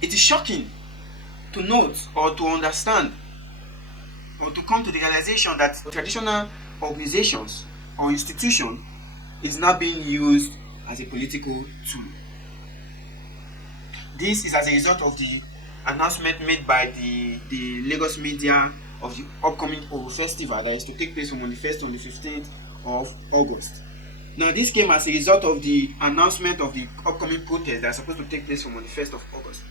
It is shocking to note or to understand or to come to the realization that traditional organizations or institution is now being used as a political tool. This is as a result of the announcement made by the Lagos media of the upcoming Oru festival that is to take place from on the 1st to the 15th of August. Now, this came as a result of the announcement of the upcoming protest that is supposed to take place from on the 1st of August.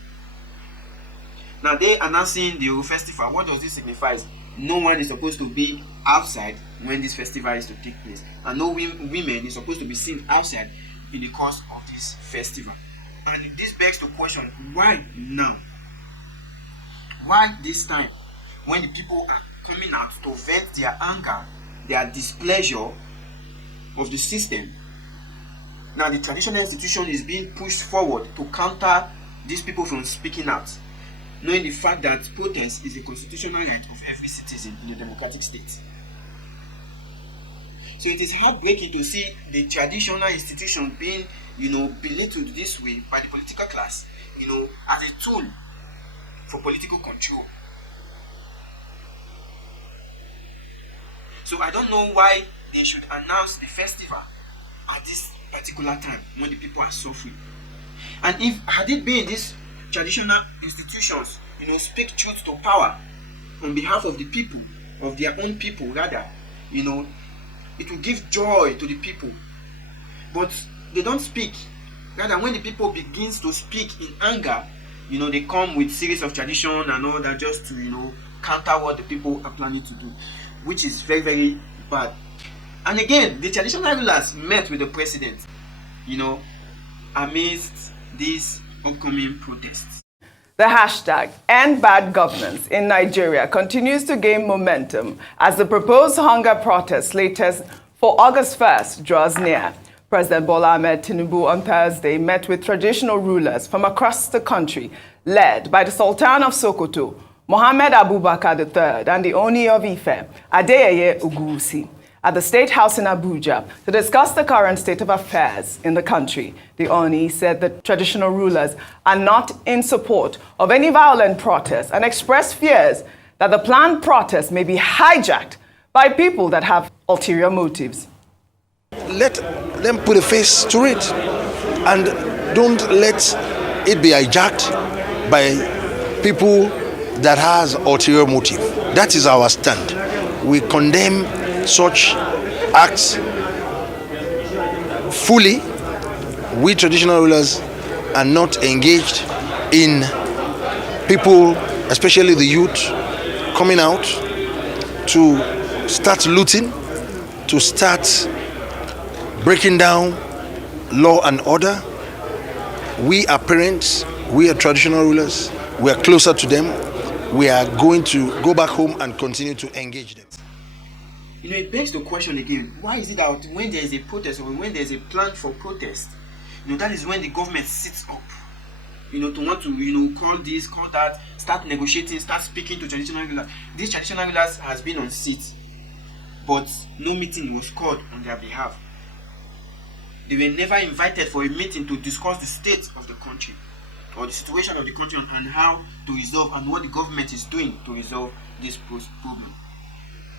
Now, they announcing the Oru festival. What does this signify? No one is supposed to be outside when this festival is to take place, and no women is supposed to be seen outside in the course of this festival. And this begs the question, why now? Why this time, when the people are coming out to vent their anger, their displeasure of the system? Now the traditional institution is being pushed forward to counter these people from speaking out, knowing the fact that protest is a constitutional right of every citizen in a democratic state. So it is heartbreaking to see the traditional institution being, belittled this way by the political class, as a tool for political control. So I don't know why they should announce the festival at this particular time when the people are suffering. And if had it been these traditional institutions, speak truth to power on behalf of the people, of their own people rather, it will give joy to the people. But they don't speak. Rather, when the people begins to speak in anger, they come with series of tradition and all that just to, counter what the people are planning to do, which is very, very bad. And again, the traditional rulers met with the president, amidst these upcoming protests. The hashtag End Bad Governance in Nigeria continues to gain momentum as the proposed hunger protest latest for August 1st draws near. President Bola Ahmed Tinubu on Thursday met with traditional rulers from across the country, led by the Sultan of Sokoto, Mohammed Abubakar III, and the Oni of Ife, Adeyeye Ogunwusi, at the State House in Abuja to discuss the current state of affairs in the country. The Oni said the traditional rulers are not in support of any violent protests and expressed fears that the planned protest may be hijacked by people that have ulterior motives. Let them put a face to it and don't let it be hijacked by people that has ulterior motive. That is our stand. We condemn such acts fully. We traditional rulers are not engaged in people, especially the youth, coming out to start looting, to start breaking down law and order. We are parents, we are traditional rulers, we are closer to them. We are going to go back home and continue to engage them. It begs the question again, why is it that when there is a protest or when there is a plan for protest, that is when the government sits up, to want to, call this, call that, start negotiating, start speaking to traditional rulers. These traditional rulers has been on seat, but no meeting was called on their behalf. They were never invited for a meeting to discuss the state of the country or the situation of the country and how to resolve and what the government is doing to resolve this problem.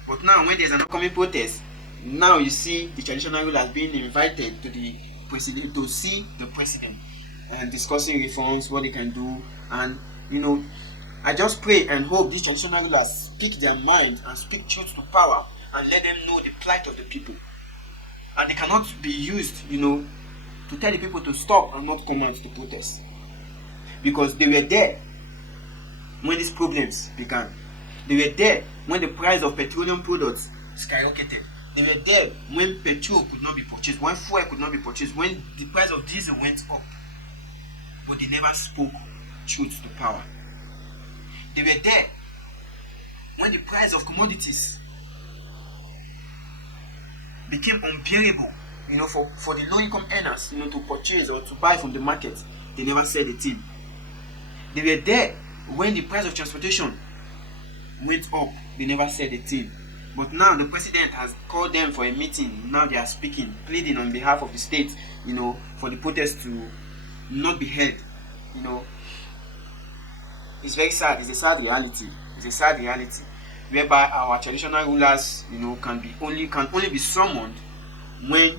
But now when there's an upcoming protest, now you see the traditional rulers being invited to the president to see the president and discussing reforms, what they can do. And I just pray and hope these traditional rulers speak their mind and speak truth to power and let them know the plight of the people. And they cannot be used, to tell the people to stop and not come out to protest. Because they were there when these problems began. They were there when the price of petroleum products skyrocketed. They were there when petrol could not be purchased, when fuel could not be purchased, when the price of diesel went up. But they never spoke truth to power. They were there when the price of commodities became unbearable, for the low-income earners, to purchase or to buy from the market. They never said a thing. They were there when the price of transportation went up. They never said a thing. But now the president has called them for a meeting. Now they are speaking, pleading on behalf of the state, for the protest to not be held. It's very sad. It's a sad reality. It's a sad reality whereby our traditional rulers, can only be summoned when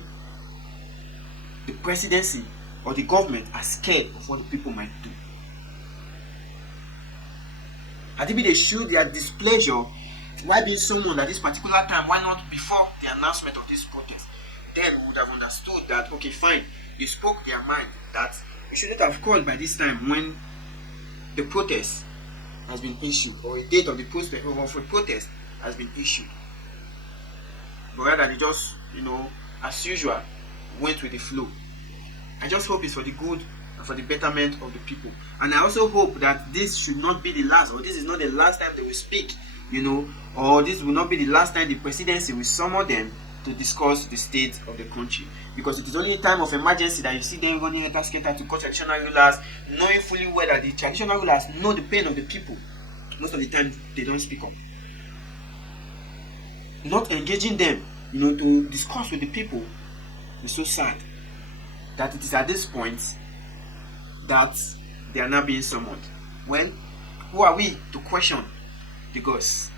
the presidency or the government are scared of what the people might do. Had it been they show their displeasure, why being summoned at this particular time? Why not before the announcement of this protest? Then we would have understood that, okay, fine, you spoke their mind, that you shouldn't have called by this time when the protest has been issued, or a date of the protest has been issued. But rather they just, as usual, went with the flow. I just hope it's for the good and for the betterment of the people. And I also hope that this should not be the last, or this is not the last time they will speak, or this will not be the last time the presidency will summon them to discuss the state of the country. Because it is only in time of emergency that you see them running at skater to call traditional rulers, knowing fully well that the traditional rulers know the pain of the people. Most of the time, they don't speak up. Not engaging them, to discuss with the people is so sad that it is at this point that they are now being summoned. Well, who are we to question the gods?